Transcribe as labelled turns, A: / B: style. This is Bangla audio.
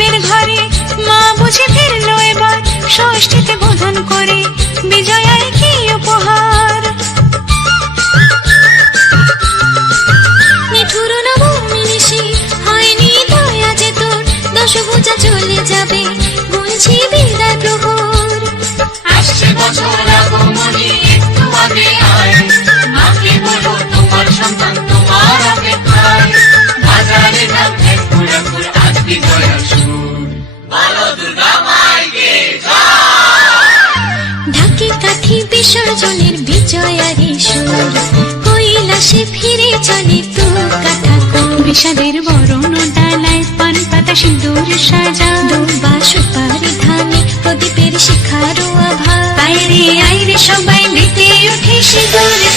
A: শিবের ঘরে, মা বুঝে ফিরলো এবার, ষষ্ঠীতে বোধন করে বিজয়ায় কি উপহার?
B: নিঠুর নবমী নিশি, হয়নি দয়া যে তোর, দশভুজা ঢাকে কাঠি বিসর্জনের বিজয়ারি সুর কৈলাসে ফিরে চলে তু কাঠা
A: বিষাদের বরণ ডালায় পান পাতা সিঁদুর সাজা
B: দুর্বা সুপারি ধামে প্রদীপের শিখারো আভা।
A: আয়রে আয়রে সবাই মেতে ওঠে সিঁদুরে।